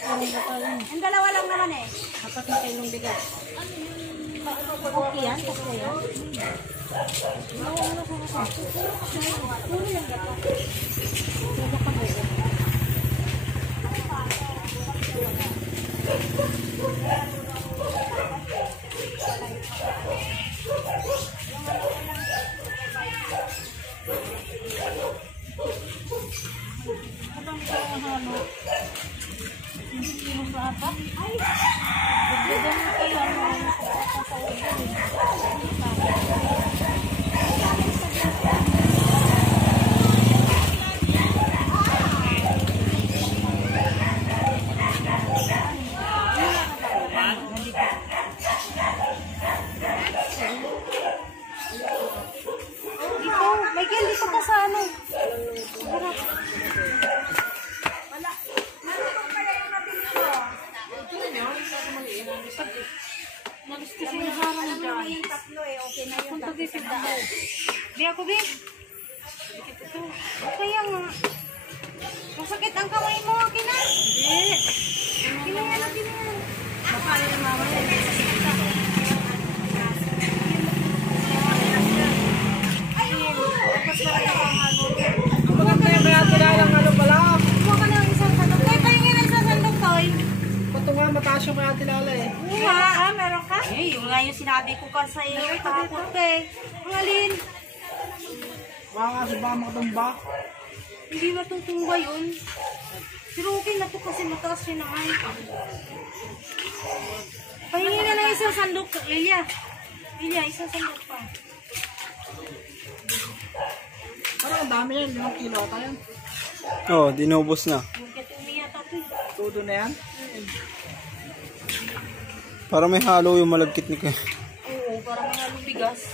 Ang dalawa lang naman eh. 4 na kilong bigas. Okay yan, kasi yan. Michael, dito ka sa ano? Di ako, Bin. Kaya nga. Masakit ang kamay mo, Kina. Hindi. Kina yan, Kina yan. Makaya ni mama yan. Ayun. Tapos pala ako ang ano. Ang maganda yung kaya tilalang ano pala. Kumuha ka ng isang sandok. Kaya pahingin ng isang sandok, Toy. Pato nga mataas yung kaya tilala eh. Meron ka? Eh, yung nga yung sinabi ko ka sa iyo. Takot ka eh. Ang alin? Baka nga sa ba makatumba. Hindi matutumba yun. Pero okay na to kasi mataas yun ang ay. Pahingin na ng isang sandok, Lilia. Lilia, isang sandok pa. Parang ang dami yan, 5 kilo ata yan. Oo, dinubos na. Bakit umiyat ako eh? Todo na yan. Para may halo yung malagkit ni Kuya. Oo, parang mga lubigas.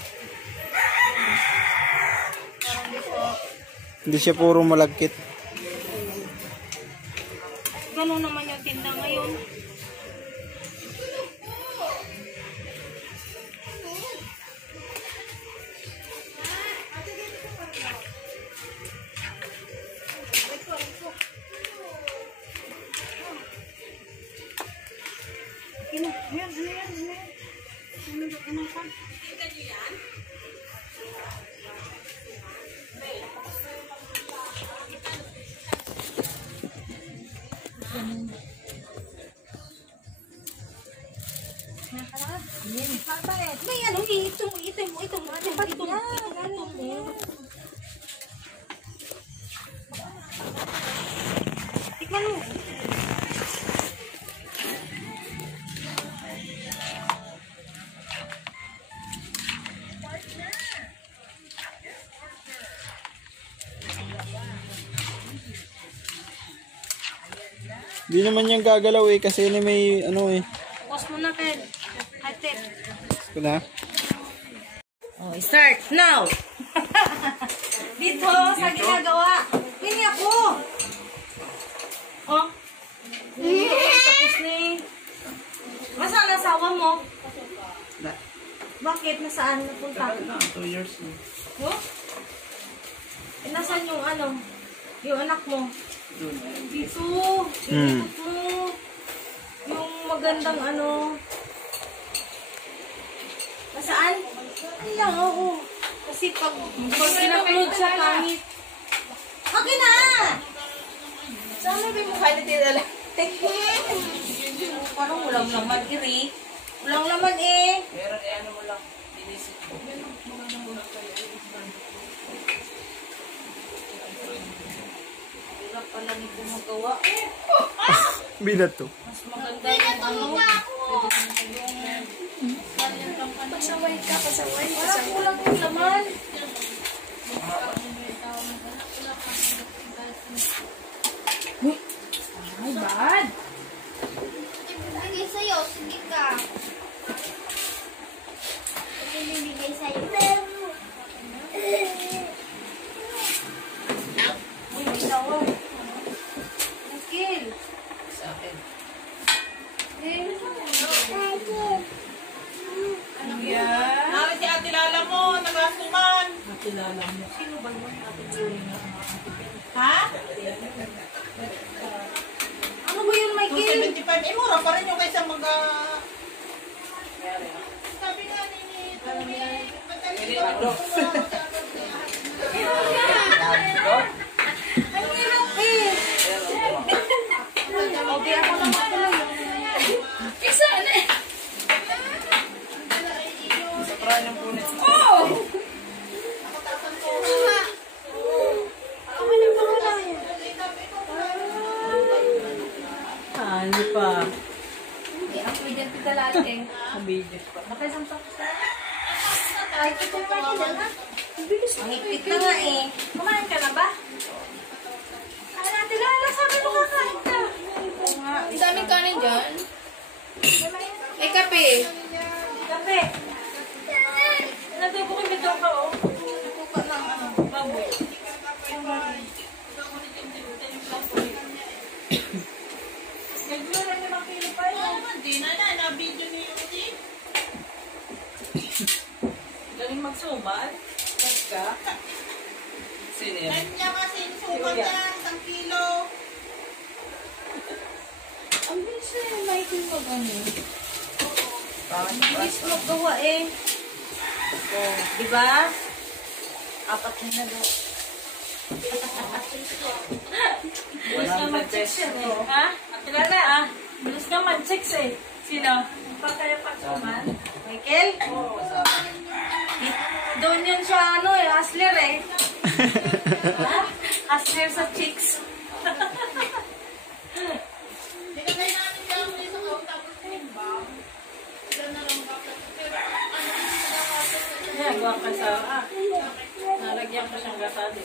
Parang gusto. Hindi siya puro malagkit. Ganun naman yung tinda ngayon. May ano, ito mo. Tikman mo. Hindi naman yan gagalaw eh kasi may ano eh. Pause mo na, Ken. Ate. Ito na. Oh, start now. Dito sa ginagawa. Pini ako. Oh. Tapos ni. Nasaan ang asawa mo? Bakit? Nasaan napunta? 2 years na. Oh? Eh, nasaan yung ano? Yung anak mo? Dito. Dito. Yung magandang ano. Nasaan? Ayan, oo. Kasi pag pinapload sa pangit. Akin na! Saan mo mo kayo nitidala? Parang walang laman, Iri. Walang laman eh. Meron eh, ano mo lang. Dinisip ko. Hirap pala nito magawa. Binat to. Mas maganda yung ano. Pasaway ka, pasaway. Parang kulang yung laman. Ay, bad. Ibibigay sa'yo, sige ka. Ibibigay sa'yo. Uy, may tawa. Nakil. Sa akin. Ano yan? Nakit si Ate Lala mo, nagastuman. Ate Lala mo. Sino ba yun? Ha? Ano ba yun, Michael? 5, eh mura pa rin yung kaysa sabi nga ni Ang hirap eh. Okay, ako naman tuloy. Isa na eh. Oh! Ano pa? Ang pwede kita lating. Kabidyo pa. Makasamsak sa. Ay, ito pa nila na. Ang hipit na nga eh. Kumain ka na ba? Ay, natin lala. Sabi mo kakain ka. Ang daming kanin dyan. May kape. Kape. Natubo ko yung bito ka oh. Natubo ng ano, baboy. Nagmura niyo ng kilo pa yun. Hindi na video ni Yuti. Galing magsuman? Ka? Sino yan? Kanya kasi sukat niya, 1 kilo. Ang bilis na yung Michael mo gano'n. Ang bilis mo gawa eh. Oh, di ba? 4 na daw. Bilis nga mag-checks yan eh. Ha? Kilala ah. Bilis nga mag-checks eh. Sino? Pagkaya pagsuman? Michael? Doon yun siya ano eh, hustler eh. Ha? Hustler sa chicks. Nilagay namin dyan dito ko, tapos timbang. Diyan na lang bakit. Nagawa ka sa nalagyan ko siyang gasali.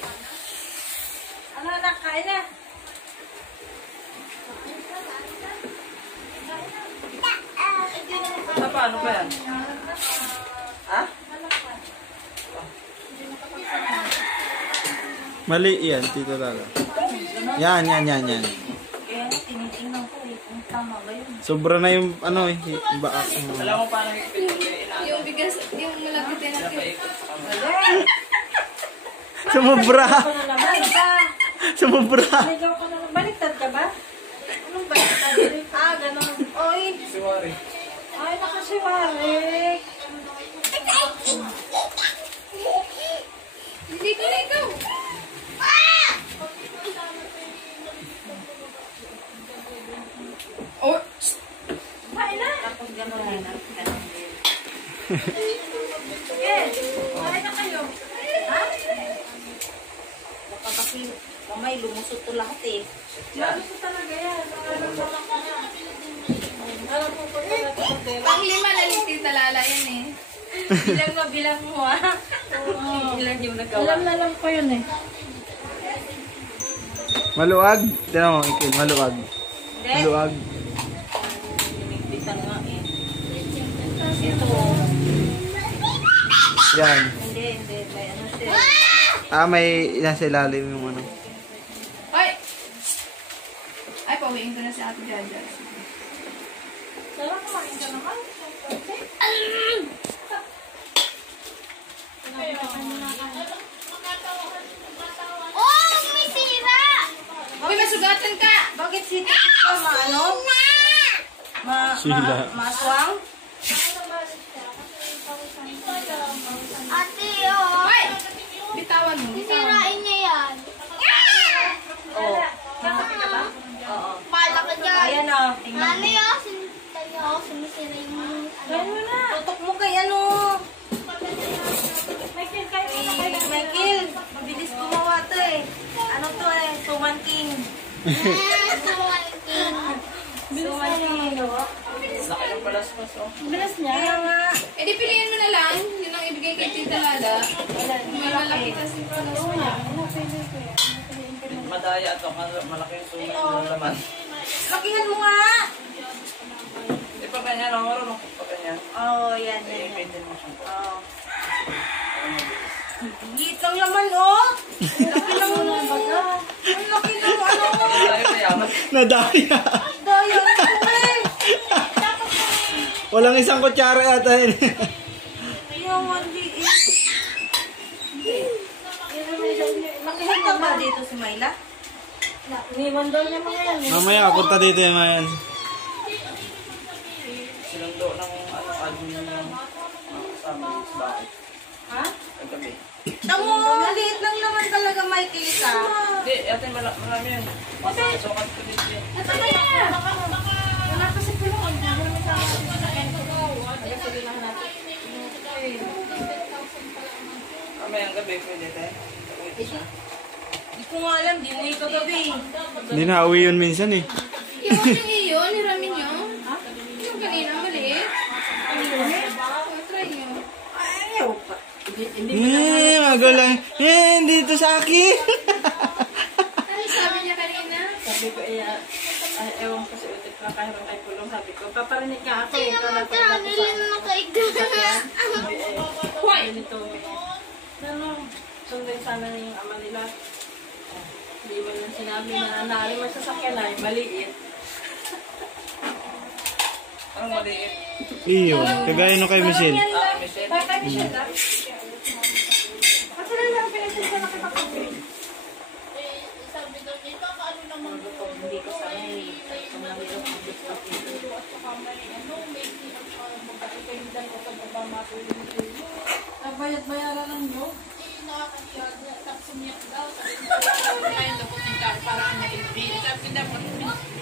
Ano anak, kain na. Paano ba yan? Ha? Mali yan, Tito Lala. Yan. Kaya tinitingnan ko eh, kung tama ba yun. Sobra na yung ano eh. Baak. Alam mo paano higpit Yung bigas, yung malapit na natin. Sumubra! Ano ba? Sumubra! Naligaw ka na lang. Baliktad ka ba? Anong baliktad? Ah, gano'n. Oy! Siwari. Ay, nakasiwarik. Hindi ko na ikaw. Oh! Kain na! Tapos gano'n na. Yes! Kain na kayo. Ha? Baka kasi mamay lumusot to lahat eh. Lumusot talaga yan. Alam mo po talaga. Pang-5 na ni Tita Lala yan eh. Bilang mo ha. Ilan yung nagawa. Alam na lang ko yun eh. Maluwag? Tignan mo, Ikil, maluwag. Hindi. Maluwag. Binigbitan nga eh. Ito. Yan. Hindi. May ano siya. Ah, may nasa ilalim yung ano. Ay! Ay, pawiin ko na si Ate Jaja. Sarap kumain ka naman. Oh! May sira! Uy, masugatan ka! Bakit si Tito ka maano? Sila. Maswang? Ate, oh! Ay! Bitawan mo. Sisirain niya yan. Oo. Kakapi ka ba? Oo. Pala ka dyan. Ayan o. Tingnan mo. Mami, oh, sinitayo ako, sumisira yung Kaya mo na. Tutok mo kay ano. Michael, kaya mo na kayo. Michael, mabilis gumawa to eh. Ano to eh? Suman King. Suman King. Suman King. Laki ng palaspas oh. Bilis niya. Kaya nga. Eh, di piliin mo na lang. Yun ang ibigay kay Tita Lala. May malaki kasi pala niya. Madaya ito. Malaki yung suman ng laman. Lakihan mo nga. Di pa ganyan. Ang marunong pa ganyan. Oo, yan. Iipitin mo siya. Oo. Higit lang naman, oh. Laki lang mo na baga. Ang laki lang mo, ano. Tayo mayaman. Nadaya. Daya ko eh. Walang isang kutsara yata yun. Yung hindi eh. Nakihintang ba dito si Myla? Iniwan daw niya mga yan. Mamaya, punta dito yung mga yan. Ha? Ang gabi. Tamo, liit lang naman talaga, Michael, ka. Hindi, ate marami yan. Sukat ko din yan. Ito na yan. Wala kasi pulong. Marami sa akin. Kaya sabihin natin. Mamayang gabi, pwede tayo. Hindi ko nga alam, di mo ito gabi. Hindi na uwi yun minsan eh. Yung ano yun, niramin nyo? Ha? Yung kanina, maliit. Ano yun? Try nyo. Ayaw pa. Magulang. Dito sa akin. Ano sabi niya kanina? Sabi ko, ewan ko si Utit na kahirang kay Pulong. Sabi ko, paparinig ka ako. Tingnan mo ka, nilin mo kaigda. Hoy! Ganito. Ano, sundin sana yung ama nila. Hindi mo lang sinabi na nari mo sa sakyan ay maliit. Ang maliit. Iyo, kagaya no kay Michelle. Michelle. Kay Michelle, ah? Kasi lang pinagsin na kita ko. Sabi daw niya, kakaano naman ko. Hindi ko sanay. Kung nahirap ang gusto ko. Bayad-bayaran lang nyo. Ayun daw po tingka para ang maliit. Sabi daw po,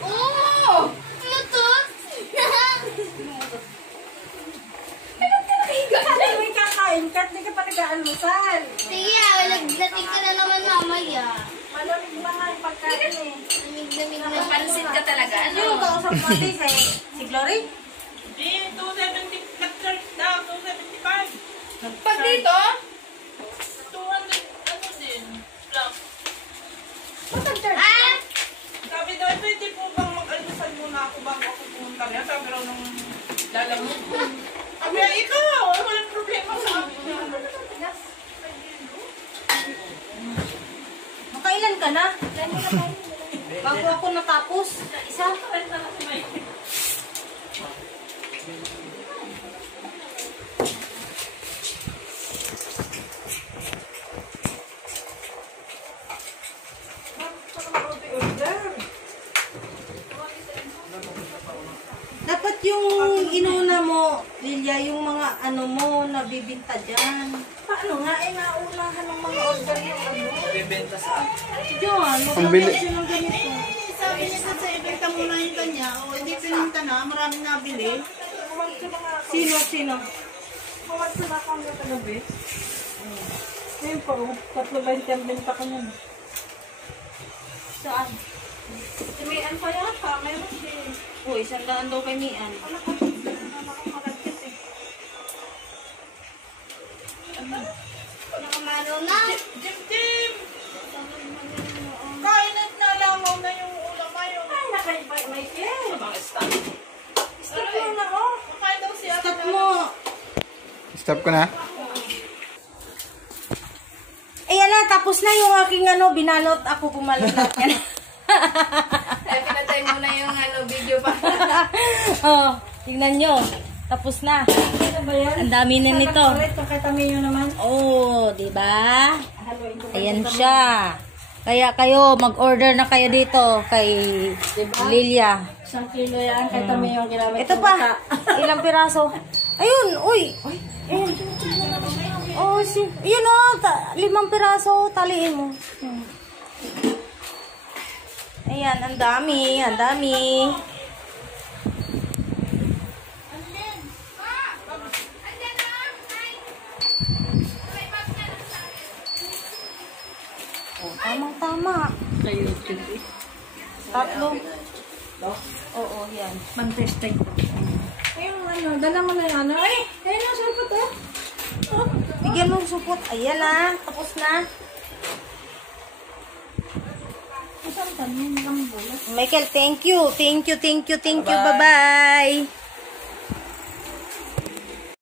Oo! Lutot! May kakain ka, hindi ka pa nag-aalusal. Sige, nagdating ka na naman mamaya. Malamig na nga yung pagkain eh. Namig-namig na. Pansin ka talaga, ano? Sino kausap mo din si Glory? di, 270, nag-search daw, 275. Pag dito, 200, ano din, lang. Ah! Sabi daw, pwede po bang mag-almusal muna ako bago ako pumunta niya? Sabi raw nung lalamog ko. Sabi, ikaw, walang problema sa akin. Makailan ka na? Bago ako natapos. Isa? Dapat yung inuna mo, Lilia, yung mga ano mo, nabibinta dyan. Paano nga eh, naunahan ng mga order yung ano? Bibenta sa akin. Diyan, Pambili. magkakasya ng ganito. Sabi niya sa ibenta muna yung kanya, o hindi pinunta na, maraming nabili. Sino? Mawag sa baka ang kagabi. Ngayon po, 3.20 ang benta ko niyan. Saan? Timian pa yata, mayroon din. Uy, 100 daw kay Mian. Nakamano na. Jim! Kainat na langaw na yung ulam ngayon. Ay, nakaiba, Michael. Ang stand. Stop mo na ako. Kakain daw siya. Stop mo! Stop ko na. Ayan na, tapos na yung aking ano, binalot. Ako pumalot yan. ay pinatay mo na yung ano, video pa. Oh, tingnan nyo. Tapos na. Ano ba yan? Ang dami na nito. Ito, kay Tamiyo naman. Oh, di ba? Haluin ko. Ayan siya. Kaya kayo, mag-order na kayo dito kay Lilia. 1 kilo yan, kay Tamiyo yung ginamit. Ito pa. Ilang piraso? Ayun, uy. Ayun. Oh, yun o. 5 piraso. Taliin mo. Ayan, ang dami. Ang dami. Oh, tamang-tama. Kay YouTube. 3. Oo, yan. Man-testing ko. Ayun, ano, dala mo na yan. Ay, ayun ang sulpot eh. Oh. Bigyan mo ng supot. Ayan na. Tapos na. Masarap yan, yung bulas. Michael, thank you. Thank you. Bye-bye.